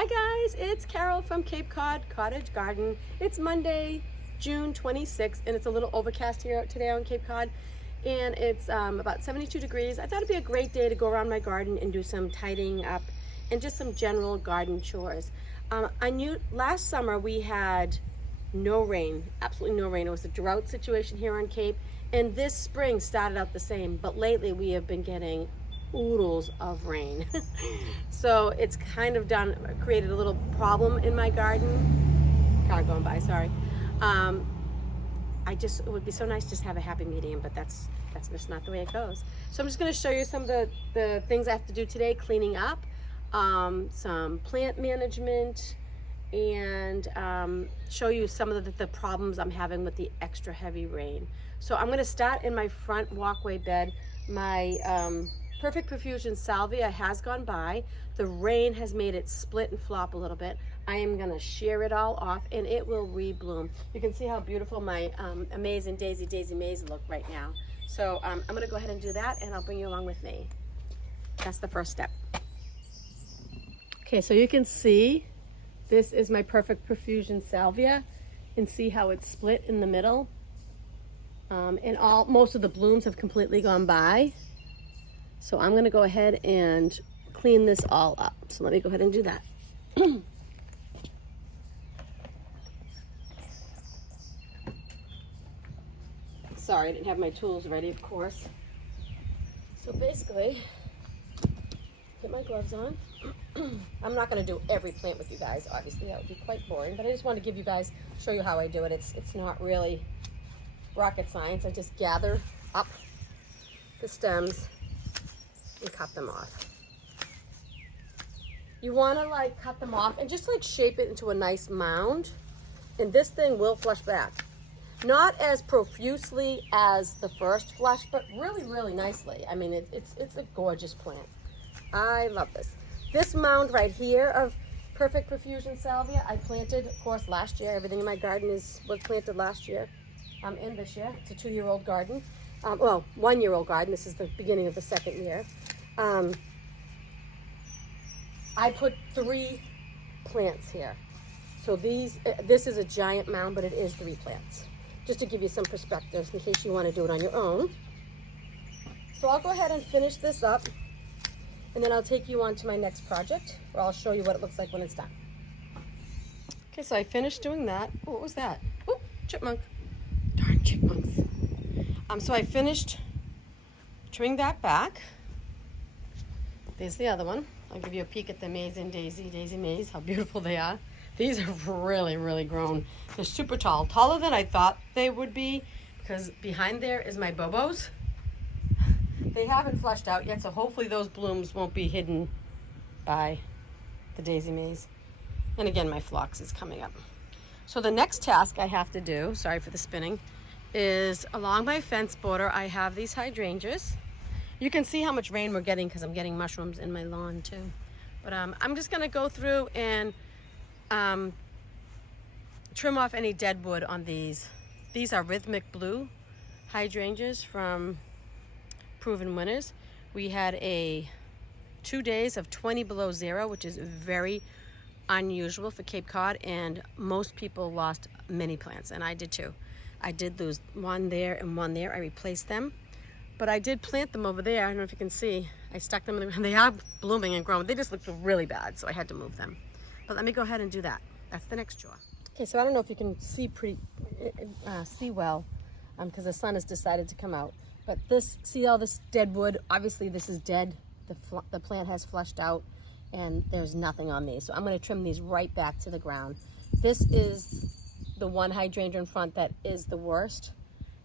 Hi guys, it's Carol from Cape Cod Cottage Garden. It's Monday, June 26th, and it's a little overcast here today on Cape Cod, and it's about 72 degrees. I thought it'd be a great day to go around my garden and do some tidying up and just some general garden chores. I knew last summer we had no rain, absolutely no rain. It was a drought situation here on Cape, and this spring started out the same, but lately we have been getting oodles of rain. So it's kind of created a little problem in my garden. Car going by, sorry. It would be so nice to just have a happy medium, but that's just not the way it goes. So I'm just going to show you some of the things I have to do today, cleaning up, some plant management, and show you some of the problems I'm having with the extra heavy rain. So I'm going to start in my front walkway bed. My Perfect Profusion salvia has gone by. The rain has made it split and flop a little bit. I am going to shear it all off and it will rebloom. You can see how beautiful my amazing daisy maze look right now. So I'm going to go ahead and do that, and I'll bring you along with me. That's the first step. Okay, so you can see this is my Perfect Profusion salvia, and see how it's split in the middle. And most of the blooms have completely gone by. So I'm going to go ahead and clean this all up. So let me go ahead and do that. Sorry, I didn't have my tools ready, of course. So basically, put my gloves on. I'm not going to do every plant with you guys. Obviously, that would be quite boring. But I just want to give you guys, show you how I do it. It's not really rocket science. I just gather up the stems and cut them off. You want to cut them off and just shape it into a nice mound, and this thing will flush back. Not as profusely as the first flush, but really nicely. I mean, it's a gorgeous plant. I love this. This mound right here of Perfect Profusion salvia I planted, of course, last year. Everything in my garden was planted last year and this year. It's a 2-year-old garden. Well, 1-year-old garden. This is the beginning of the 2nd year. I put 3 plants here. So this is a giant mound, but it is 3 plants. Just to give you some perspective in case you want to do it on your own. So I'll go ahead and finish this up, and then I'll take you on to my next project, where I'll show you what it looks like when it's done. Okay, so I finished doing that. Oh, what was that? Oh, chipmunk. Darn chipmunks. So I finished trimming that back. There's the other one. I'll give you a peek at the amazing daisy maze, how beautiful they are. These are really grown. They're super tall, taller than I thought they would be, because behind there is my bobos. They haven't flushed out yet, so hopefully those blooms won't be hidden by the daisy maze. And again, my phlox is coming up. So the next task I have to do, sorry for the spinning, is along my fence border I have these hydrangeas. You can see how much rain we're getting because I'm getting mushrooms in my lawn too. But I'm just going to go through and trim off any dead wood on these. These are rhythmic blue hydrangeas from Proven Winners. We had 2 days of 20 below zero, which is very unusual for Cape Cod, and most people lost many plants, and I did too. I did lose one there and one there. I replaced them, but I did plant them over there. I don't know if you can see. I stuck them in the ground. They are blooming and growing. They just looked really bad, so I had to move them. But let me go ahead and do that. That's the next chore. Okay, so I don't know if you can see see well, because the sun has decided to come out. But see all this dead wood? Obviously, this is dead. The plant has flushed out, and there's nothing on these. So I'm going to trim these right back to the ground. This is the one hydrangea in front that is the worst,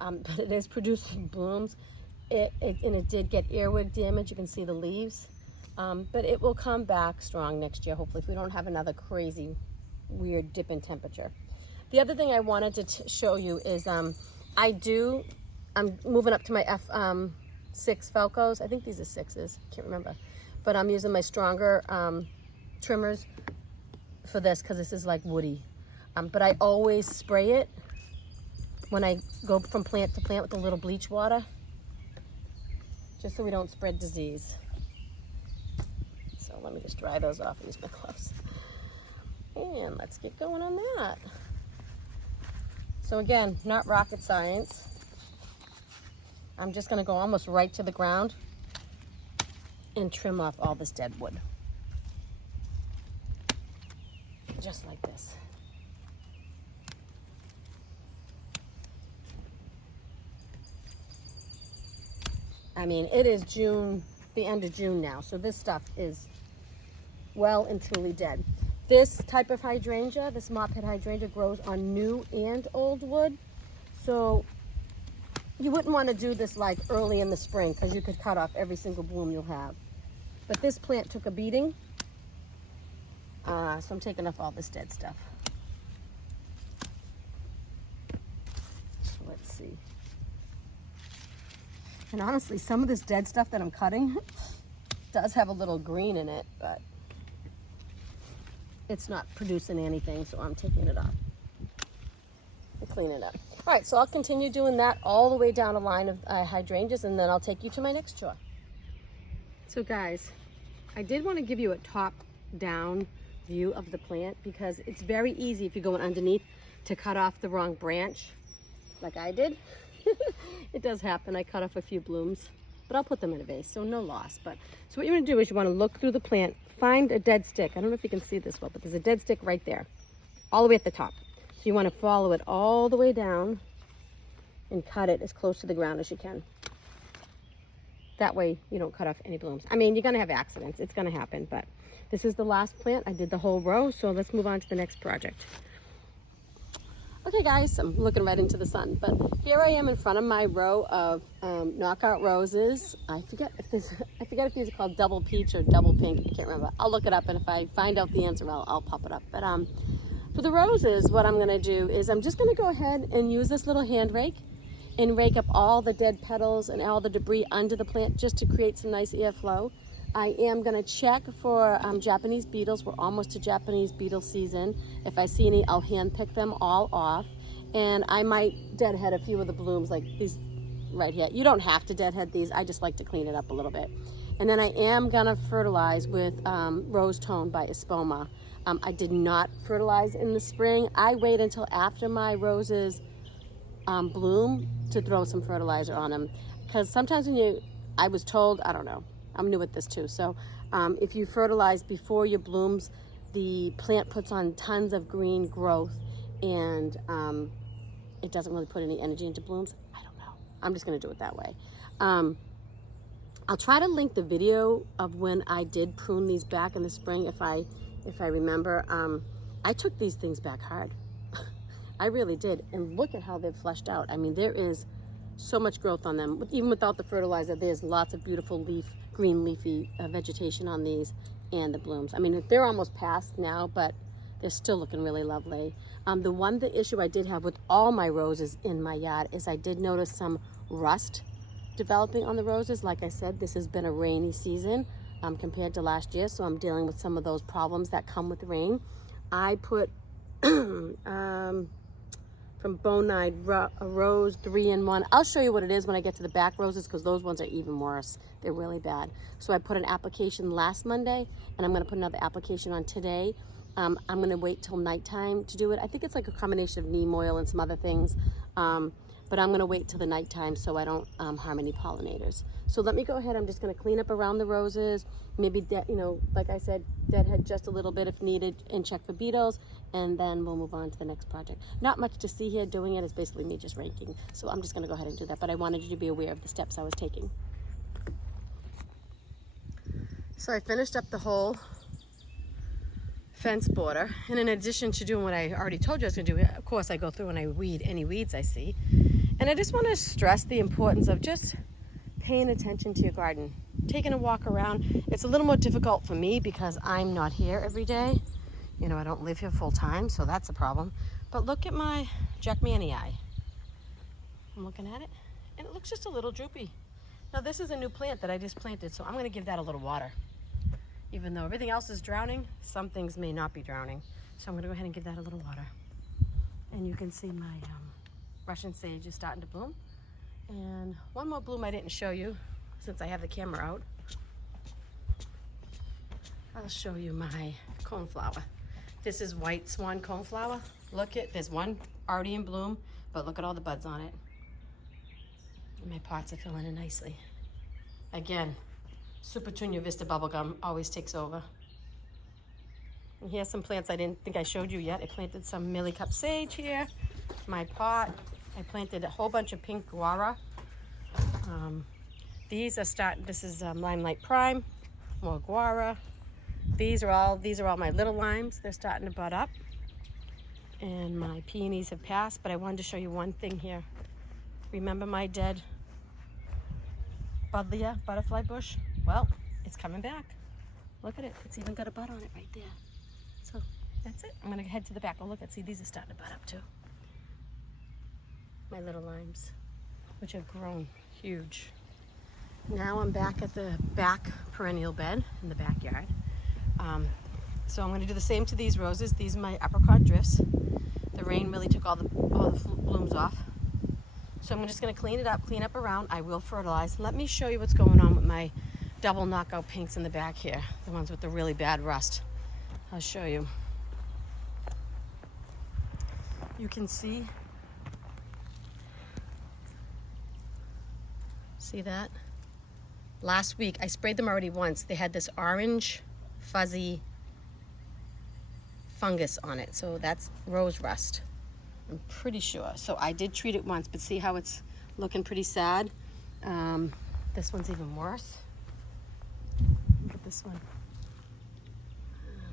but it is producing blooms. And it did get earwig damage. You can see the leaves, but it will come back strong next year, hopefully, if we don't have another crazy, weird dip in temperature. The other thing I wanted to show you is I'm moving up to my F6 Falcos. I think these are 6s, can't remember, but I'm using my stronger trimmers for this because this is woody. But I always spray it when I go from plant to plant with a little bleach water, just so we don't spread disease. So let me just dry those off and use my gloves. And let's get going on that. So again, not rocket science. I'm just gonna go almost right to the ground and trim off all this dead wood. Just like this. I mean, it is June, the end of June now, so this stuff is well and truly dead. This type of hydrangea, this mop head hydrangea, grows on new and old wood. So you wouldn't want to do this like early in the spring because you could cut off every single bloom you'll have. But this plant took a beating, so I'm taking off all this dead stuff. So let's see. And honestly, some of this dead stuff that I'm cutting does have a little green in it, but it's not producing anything, so I'm taking it off and clean it up. All right, so I'll continue doing that all the way down a line of hydrangeas, and then I'll take you to my next chore. So guys, I did want to give you a top-down view of the plant because it's very easy if you're going underneath to cut off the wrong branch, like I did. It does happen. I cut off a few blooms, but I'll put them in a vase, so no loss. But so what you want to do is you want to look through the plant, find a dead stick. I don't know if you can see this well, but there's a dead stick right there, all the way at the top. So you want to follow it all the way down and cut it as close to the ground as you can. That way you don't cut off any blooms. I mean, you're going to have accidents. It's going to happen, but this is the last plant. I did the whole row, so let's move on to the next project. Okay guys, I'm looking right into the sun, but here I am in front of my row of knockout roses. I forget if these are called double peach or double pink. I can't remember. I'll look it up, and if I find out the answer, I'll pop it up. But for the roses, what I'm gonna do is I'm just gonna go ahead and use this little hand rake and rake up all the dead petals and all the debris under the plant just to create some nice airflow. I am going to check for Japanese beetles. We're almost to Japanese beetle season. If I see any, I'll hand pick them all off. And I might deadhead a few of the blooms like these right here. You don't have to deadhead these. I just like to clean it up a little bit. And then I am going to fertilize with Rose Tone by Espoma. I did not fertilize in the spring. I wait until after my roses bloom to throw some fertilizer on them. Because sometimes I was told, I don't know, I'm new at this too. So if you fertilize before your blooms, the plant puts on tons of green growth and it doesn't really put any energy into blooms. I don't know. I'm just gonna do it that way. I'll try to link the video of when I did prune these back in the spring if I remember. I took these things back hard. I really did. And look at how they've fleshed out. I mean, there is so much growth on them. Even without the fertilizer, there's lots of beautiful green leafy vegetation on these and the blooms. I mean, they're almost past now, but they're still looking really lovely. The issue I did have with all my roses in my yard is I did notice some rust developing on the roses. Like I said, this has been a rainy season compared to last year, so I'm dealing with some of those problems that come with rain. I put from Bonide Rose 3-in-1. I'll show you what it is when I get to the back roses because those ones are even worse. They're really bad. So I put an application last Monday and I'm going to put another application on today. I'm going to wait till nighttime to do it. I think it's like a combination of neem oil and some other things. But I'm going to wait till the nighttime so I don't harm any pollinators. So let me go ahead. I'm just going to clean up around the roses. Maybe, like I said, deadhead just a little bit if needed and check for beetles. And then we'll move on to the next project. Not much to see here. Doing it is basically me just raking. So I'm just going to go ahead and do that. But I wanted you to be aware of the steps I was taking. So I finished up the whole fence border. And in addition to doing what I already told you I was going to do, of course I go through and I weed any weeds I see. And I just want to stress the importance of just paying attention to your garden. Taking a walk around. It's a little more difficult for me because I'm not here every day. You know, I don't live here full time, so that's a problem. But look at my Jackmanii. I'm looking at it, and it looks just a little droopy. Now this is a new plant that I just planted, so I'm going to give that a little water. Even though everything else is drowning, some things may not be drowning. So I'm going to go ahead and give that a little water. And you can see my Russian sage is starting to bloom. And one more bloom I didn't show you since I have the camera out. I'll show you my coneflower. This is white swan coneflower. Look at, there's one already in bloom, but look at all the buds on it. And my pots are filling in nicely. Again, Super Tunia Vista bubblegum always takes over. And here's some plants I didn't think I showed you yet. I planted some millie-cup sage here. My pot, I planted a whole bunch of pink guava. These are this is Limelight Prime, more guava. These are all my little limes. They're starting to bud up. And my peonies have passed, but I wanted to show you one thing here. Remember my dead buddleia butterfly bush? Well, it's coming back. Look at it. It's even got a bud on it right there. So that's it. I'm gonna head to the back. Oh, look, see, these are starting to bud up too. My little limes, which have grown huge. Now I'm back at the back perennial bed in the backyard. So I'm gonna do the same to these roses. These are my apricot drifts. The rain really took all the blooms off. So I'm just gonna clean up around. I will fertilize. Let me show you what's going on with my double knockout pinks in the back here. The ones with the really bad rust. I'll show you. You can see that? Last week, I sprayed them already once. They had this orange, fuzzy fungus on it. So that's rose rust, I'm pretty sure. So I did treat it once, but see how it's looking pretty sad? This one's even worse. Look at this one.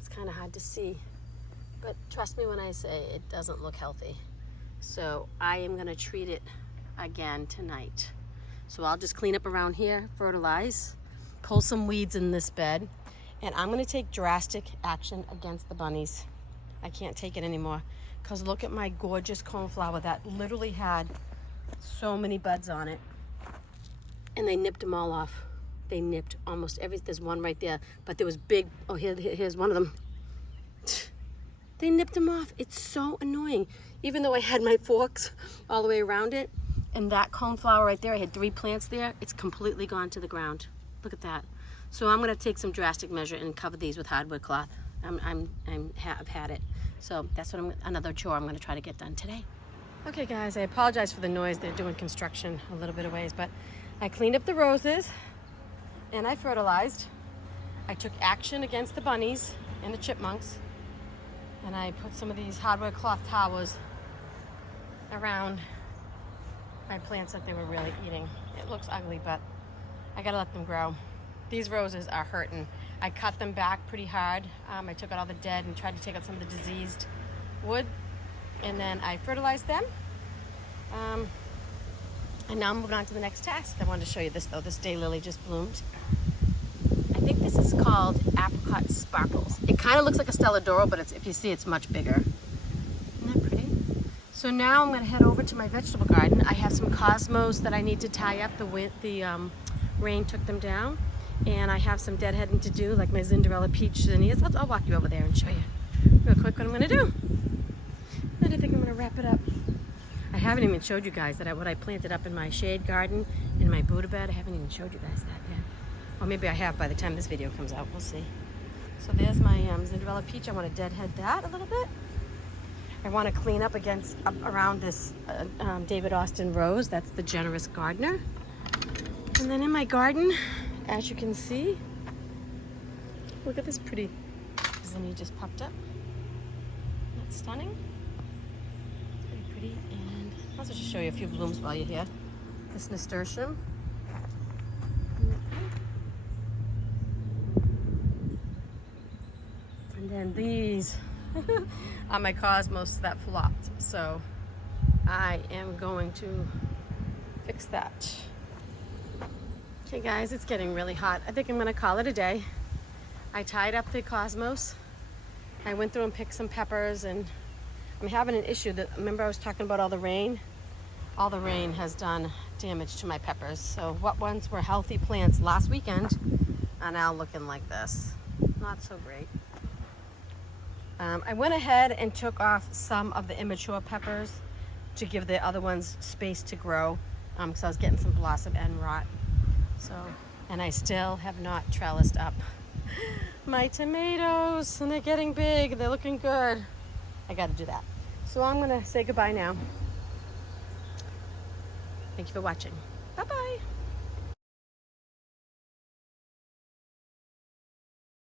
It's kind of hard to see, but trust me when I say it doesn't look healthy. So I am gonna treat it again tonight. So I'll just clean up around here, fertilize, pull some weeds in this bed, and I'm gonna take drastic action against the bunnies. I can't take it anymore, because look at my gorgeous coneflower that literally had so many buds on it, and they nipped them all off. They nipped almost everything. There's one right there, but there was big, oh, here's one of them. They nipped them off. It's so annoying. Even though I had my forks all the way around it, and that coneflower right there, I had 3 plants there, it's completely gone to the ground. Look at that. So I'm gonna take some drastic measure and cover these with hardwood cloth. I've had it. So that's what another chore I'm gonna try to get done today. Okay guys, I apologize for the noise. They're doing construction a little bit of ways, but I cleaned up the roses and I fertilized. I took action against the bunnies and the chipmunks, and I put some of these hardwood cloth towels around my plants that they were really eating. It looks ugly, but I gotta let them grow. These roses are hurting. I cut them back pretty hard. I took out all the dead and tried to take out some of the diseased wood, and then I fertilized them. And now I'm moving on to the next task. I wanted to show you this though. This daylily just bloomed. I think this is called apricot sparkles. It kind of looks like a stelladora, but if you see, it's much bigger. Isn't that pretty? So now I'm gonna head over to my vegetable garden. I have some cosmos that I need to tie up. The rain took them down. And I have some deadheading to do, like my Cinderella peach zinnias. I'll walk you over there and show you real quick what I'm gonna do. Then I think I'm gonna wrap it up. I haven't even showed you guys what I planted up in my shade garden, in my Buddha bed. I haven't even showed you guys that yet. Or maybe I have by the time this video comes out, we'll see. So there's my Cinderella peach. I wanna deadhead that a little bit. I want to clean up around this David Austin rose. That's the Generous Gardener. And then in my garden, as you can see, look at this pretty zinnia just popped up. That's stunning. It's pretty pretty. And I'll just show you a few blooms while you're here. This nasturtium. And then these are my cosmos that flopped. So I am going to fix that. Okay guys, it's getting really hot. I think I'm gonna call it a day. I tied up the cosmos. I went through and picked some peppers, and I'm having an issue that, remember I was talking about all the rain? All the rain has done damage to my peppers. So what ones were healthy plants last weekend are now looking like this. Not so great. I went ahead and took off some of the immature peppers to give the other ones space to grow, because I was getting some blossom and rot. So, and I still have not trellised up my tomatoes, and they're getting big. They're looking good. I got to do that. So I'm going to say goodbye now. Thank you for watching. Bye-bye.